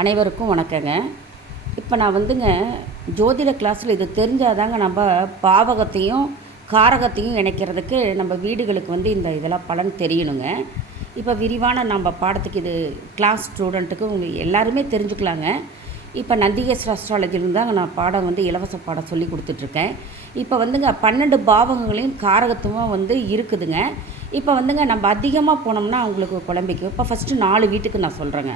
அனைவருக்கும் வணக்கங்க. இப்போ நான் வந்துங்க ஜோதிட கிளாஸில் இது தெரிஞ்சாதாங்க நம்ம பாவகத்தையும் காரகத்தையும் இணைக்கிறதுக்கு நம்ம வீடுகளுக்கு வந்து இதெல்லாம் பலன் தெரியணுங்க. இப்போ விரிவான நம்ம பாடத்துக்கு இது கிளாஸ் ஸ்டூடெண்ட்டுக்கு எல்லாருமே தெரிஞ்சுக்கலாங்க. இப்போ நந்திகேஸ்வர அஸ்ட்ராலஜிலிருந்து தாங்க நான் பாடம் வந்து இலவச பாடம் சொல்லி கொடுத்துட்ருக்கேன். இப்போ வந்துங்க 12 பாவகங்களையும் காரகத்துவம் வந்து இருக்குதுங்க. இப்போ வந்துங்க நம்ம அதிகமாக போனோம்னா அவங்களுக்கு குழம்பிக்கும். இப்போ ஃபஸ்ட்டு 4 வீட்டுக்கு நான் சொல்கிறேங்க.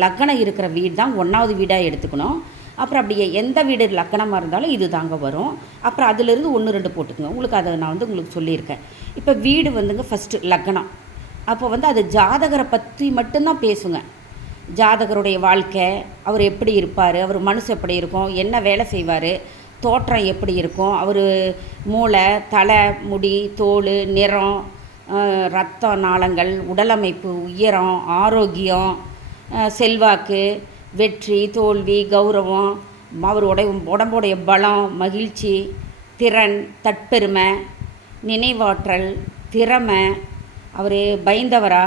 லக்கணம் இருக்கிற வீடு தான் 1வது வீடாக எடுத்துக்கணும். அப்புறம் அப்படியே எந்த வீடு லக்கணமாக இருந்தாலும் இது தாங்க வரும். அப்புறம் அதிலிருந்து 1, 2 போட்டுக்குங்க. உங்களுக்கு அதை நான் வந்து உங்களுக்கு சொல்லியிருக்கேன். இப்போ வீடு வந்துங்க ஃபஸ்ட்டு லக்கணம். அப்போ வந்து அது ஜாதகரை பற்றி மட்டும்தான் பேசுங்க. ஜாதகருடைய வாழ்க்கை, அவர் எப்படி இருப்பார், அவர் மனசு எப்படி இருக்கும், என்ன வேலை செய்வார், தோற்றம் எப்படி இருக்கும், அவர் மூளை, தலை, முடி, தோல், நிறம், இரத்த நாளங்கள், உடலமைப்பு, உயரம், ஆரோக்கியம், செல்வாக்கு, வெற்றி, தோல்வி, கௌரவம், அவருடைய உடம்புடைய பலம், மகிழ்ச்சி, திறன், தற்பெருமை, நினைவாற்றல், திறமை, அவர் பயந்தவரா,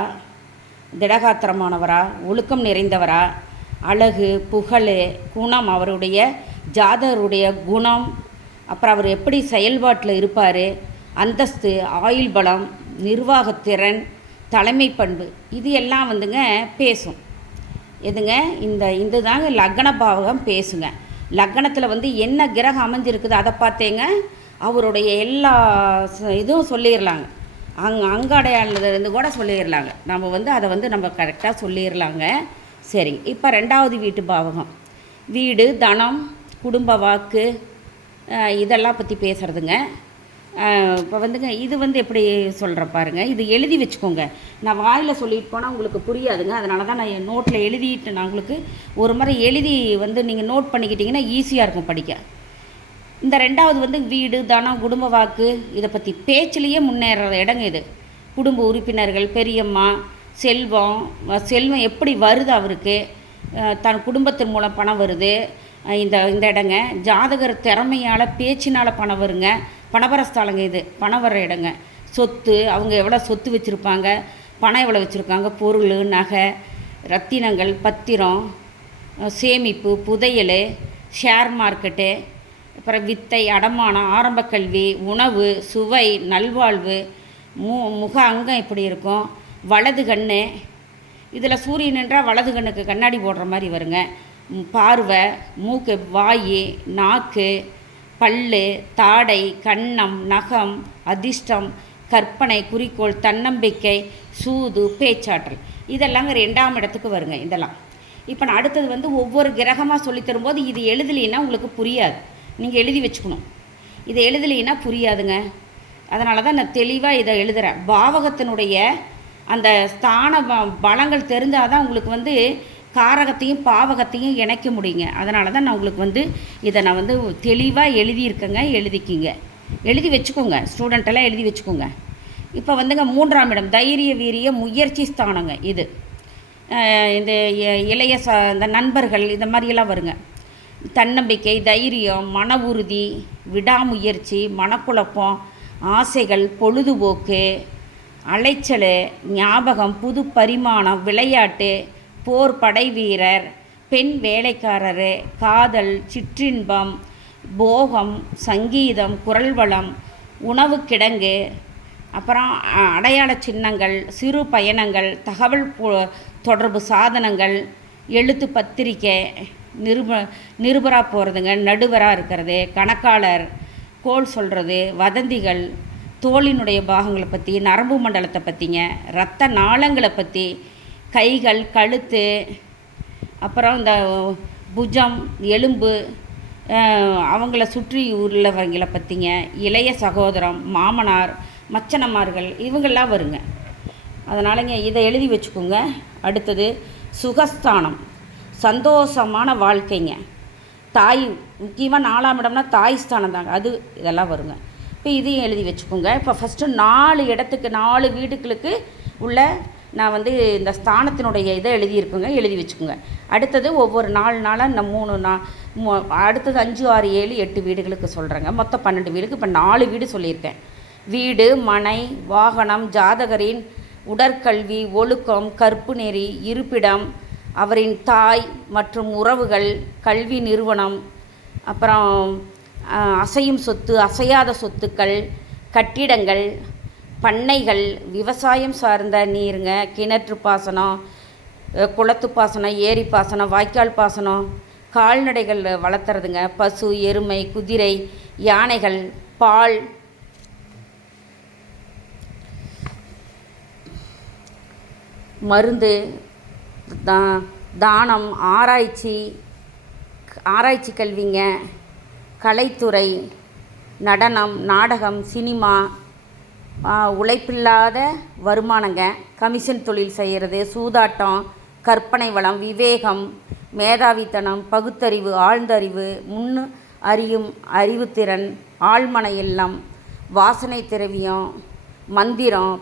திடகாத்திரமானவரா, ஒழுக்கம் நிறைந்தவரா, அழகு, புகழ், குணம், அவருடைய ஜாதகருடைய குணம், அப்புறம் அவர் எப்படி செயல்பாட்டில் இருப்பார், அந்தஸ்து, ஆயுள் பலம், நிர்வாகத்திறன், தலைமை பண்பு, இது எல்லாம் வந்துங்க பேசும். எதுங்க இந்த தாங்க லக்ன பாவகம் பேசுங்க. லக்னத்தில் வந்து என்ன கிரகம் அமைஞ்சிருக்குது அதை பார்த்தேங்க அவருடைய எல்லா இதுவும் சொல்லிடலாங்க. அங்கடையாளதுலேருந்து கூட சொல்லிடலாங்க. நம்ம வந்து அதை வந்து நம்ம கரெக்டாக சொல்லிடலாங்க. சரிங்க. இப்போ 2வது வீட்டு பாவகம் வீடு, தனம், குடும்ப வாக்கு, இதெல்லாம் பற்றி பேசுகிறதுங்க. இப்போ வந்துங்க இது வந்து எப்படி சொல்கிறேன் பாருங்கள். இது எழுதி வச்சுக்கோங்க. நான் வாயில் சொல்லிட்டு போனால் உங்களுக்கு புரியாதுங்க. அதனால தான் நான் என் நோட்டில் எழுதிட்டு நான் உங்களுக்கு ஒரு முறை எழுதி வந்து நீங்கள் நோட் பண்ணிக்கிட்டிங்கன்னா ஈஸியாக இருக்கும் படிக்க. இந்த 2வது வந்து வீடு, தனம், குடும்ப வாக்கு, இதை பற்றி பேச்சிலேயே முன்னேற இடங்க இது. குடும்ப உறுப்பினர்கள், பெரியம்மா, செல்வம் எப்படி வருது அவருக்கு, தன் குடும்பத்தின் மூலம் பணம் வருது, இந்த இடங்க. ஜாதகர் திறமையால் பேச்சினால் பணம் வருங்க. பணபரஸ்தாலங்க இது, பணம் வர்ற இடங்க. சொத்து, அவங்க எவ்வளோ சொத்து வச்சுருப்பாங்க, பணம் எவ்வளோ வச்சுருக்காங்க, பொருள், நகை, ரத்தினங்கள், பத்திரம், சேமிப்பு, புதையல், ஷேர் மார்க்கெட்டு, அப்புறம் வித்தை, அடமானம், ஆரம்ப கல்வி, உணவு, சுவை, நல்வாழ்வு, முக அங்கம் எப்படி இருக்கும், வலது கண்ணு, இதில் சூரியன் என்றால் வலது கண்ணுக்கு கண்ணாடி போடுற மாதிரி வருங்க. பார்வை, மூக்கு, வாய், நாக்கு, பல்லு, தாடை, கன்னம், நகம், அதிர்ஷ்டம், கற்பனை, குறிக்கோள், தன்னம்பிக்கை, சூது, பேச்சாற்றல், இதெல்லாங்க 2ஆம் இடத்துக்கு வருங்க. இதெல்லாம் இப்போ நான் அடுத்தது வந்து ஒவ்வொரு கிரகமாக சொல்லித்தரும்போது இது எழுதலைன்னா உங்களுக்கு புரியாது. நீங்கள் எழுதி வச்சுக்கணும். இதை எழுதலைன்னா புரியாதுங்க. அதனால தான் நான் தெளிவாக இதை எழுதுகிறேன். பாவகத்தினுடைய அந்த ஸ்தான பலங்கள் தெரிஞ்சால் தான் உங்களுக்கு வந்து காரகத்தையும் பாவகத்தையும் இணைக்க முடியுங்க. அதனால தான் நான் உங்களுக்கு வந்து இதை நான் வந்து தெளிவாக எழுதியிருக்கேங்க. எழுதி வச்சுக்கோங்க. ஸ்டூடெண்ட்டெல்லாம் எழுதி வச்சுக்கோங்க. இப்போ வந்துங்க 3ஆம் இடம் தைரிய, வீரிய, முயற்சி ஸ்தானங்க. இது இந்த இளைய இந்த நண்பர்கள் இந்த மாதிரியெல்லாம் வருங்க. தன்னம்பிக்கை, தைரியம், மன உறுதி, விடாமுயற்சி, மனக்குழப்பம், ஆசைகள், பொழுதுபோக்கு, அலைச்சல், ஞாபகம், புது பரிமாணம், விளையாட்டு, போர், படை வீரர், பெண் வேலைக்காரர், காதல், சிற்றின்பம், போகம், சங்கீதம், குரல் வளம், உணவு கிடங்கு, அப்புறம் அடையாள சின்னங்கள், சிறு பயணங்கள், தகவல் தொடர்பு சாதனங்கள், எழுத்து, பத்திரிக்கை, நிருபராக போகிறதுங்க, நடுவராக இருக்கிறது, கணக்காளர், கோல் சொல்கிறது, வதந்திகள், தோலினுடைய பாகங்களை பற்றி, நரம்பு மண்டலத்தை பற்றிங்க, இரத்த நாளங்களை பற்றி, கைகள், கழுத்து, அப்புறம் இந்த புஜம், எலும்பு, அவங்கள சுற்றி உள்ளவங்களை பற்றிங்க, இளைய சகோதரம், மாமனார், மச்சனமார்கள், இவங்கெல்லாம் வருங்க. அதனாலங்க இதை எழுதி வச்சுக்கோங்க. அடுத்தது சுகஸ்தானம், சந்தோஷமான வாழ்க்கைங்க. தாய், முக்கியமாக 4ஆம் இடம்னா தாய் ஸ்தானம் தாங்க. இதெல்லாம் வருங்க. இப்போ இதையும் எழுதி வச்சுக்கோங்க. இப்போ ஃபஸ்ட்டு 4 இடத்துக்கு 4 வீடுகளுக்கு உள்ள நான் வந்து இந்த ஸ்தானத்தினுடைய இதை எழுதி வச்சுக்கோங்க. அடுத்தது ஒவ்வொரு 4 நாளாக இந்த 3 அடுத்தது 5, 6, 7, 8 வீடுகளுக்கு சொல்கிறேங்க. மொத்தம் 12 வீடுக்கு இப்போ 4 வீடு சொல்லியிருக்கேன். வீடு, மனை, வாகனம், ஜாதகரின் உடற்கல்வி, ஒழுக்கம், கற்பு நெறி, இருப்பிடம், அவரின் தாய் மற்றும் உறவுகள், கல்வி நிறுவனம், அப்புறம் அசையும் சொத்து, அசையாத சொத்துக்கள், கட்டிடங்கள், பண்ணைகள், விவசாயம் சார்ந்த நீருங்க, கிணற்று பாசனம், குளத்து பாசனம், ஏரி பாசனம், வாய்க்கால் பாசனம், கால்நடைகள் வளர்த்துறதுங்க, பசு, எருமை, குதிரை, யானைகள், பால், மருந்து, தானம், ஆராய்ச்சி கல்விங்க, கலைத்துறை, நடனம், நாடகம், சினிமா, உழைப்பில்லாத வருமானங்க, கமிஷன் தொழில் செய்கிறது, சூதாட்டம், கற்பனை வளம், விவேகம், மேதாவித்தனம், பகுத்தறிவு, ஆழ்ந்தறிவு, அறியும் அறிவுத்திறன், ஆழ்மன இல்லம், வாசனை திரவியம், மந்திரம்,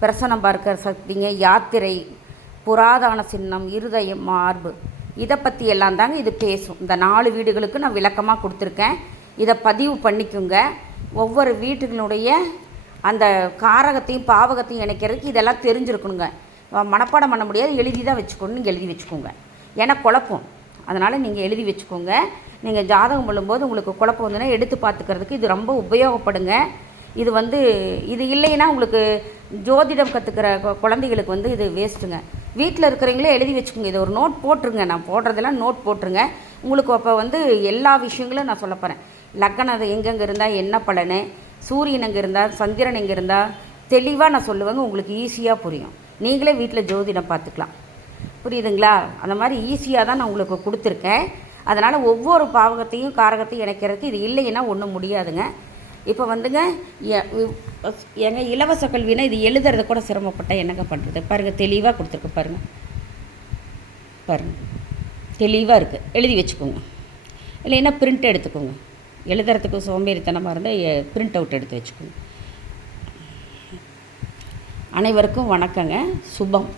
பிரசன்னம் பார்க்கிற சக்திங்க, யாத்திரை, புராதன சின்னம், இருதயம், மார்பு, இதை பற்றி எல்லாம் தாங்க இது பேசும். இந்த 4 வீடுகளுக்கு நான் விளக்கமாக கொடுத்துருக்கேன். இதை பதிவு பண்ணிக்கோங்க. ஒவ்வொரு வீட்டுகளுடைய அந்த காரகத்தையும் பாவகத்தையும் இணைக்கிறதுக்கு இதெல்லாம் தெரிஞ்சிருக்கணுங்க. மனப்பாடம் பண்ண முடியாது, எழுதி தான் வச்சுக்கணும். எழுதி வச்சுக்கோங்க, ஏன்னா குழப்பம். அதனால் நீங்கள் எழுதி வச்சுக்கோங்க. நீங்கள் ஜாதகம் பண்ணும்போது உங்களுக்கு குழப்பம் வந்துன்னா எடுத்து பார்த்துக்கிறதுக்கு இது ரொம்ப உபயோகப்படுங்க. இது இல்லைன்னா உங்களுக்கு ஜோதிடம் கற்றுக்கிற குழந்தைகளுக்கு இது வேஸ்ட்டுங்க. வீட்டில் இருக்கிறவங்களே எழுதி வச்சுக்கோங்க. இதை ஒரு நோட் போட்டுருங்க. நான் போடுறதெல்லாம் நோட் போட்டுருங்க. உங்களுக்கு அப்போ எல்லா விஷயங்களும் நான் சொல்ல போகிறேன். லக்னம் எங்கெங்கே இருந்தால் என்ன பலனு, சூரியன் எங்கே இருந்தால், சந்திரன் எங்கே இருந்தால், தெளிவாக நான் சொல்லுவேங்க. உங்களுக்கு ஈஸியாக புரியும். நீங்களே வீட்டில் ஜோதிடம் பார்த்துக்கலாம். புரியுதுங்களா? அந்த மாதிரி ஈஸியாக தான் நான் உங்களுக்கு கொடுத்துருக்கேன். அதனால் ஒவ்வொரு பாவகத்தையும் காரகத்தையும் இணைக்கிறதுக்கு இது இல்லைன்னா ஒன்றும் முடியாதுங்க. இப்போ எங்க இலவச கல்வினா இது எழுதுறது கூட சிரமப்பட்டால் என்னங்க பண்ணுறது? பாருங்கள், தெளிவாக கொடுத்துருக்கு. பாருங்கள் தெளிவாக இருக்குது. எழுதி வச்சுக்கோங்க. இல்லைன்னா பிரிண்ட் எடுத்துக்கோங்க. எழுதுறதுக்கு சோம்பேறித்தனமாக இருந்தால் பிரிண்ட் அவுட் எடுத்து வச்சுக்கோங்க. அனைவருக்கும் வணக்கங்க. சுபம்.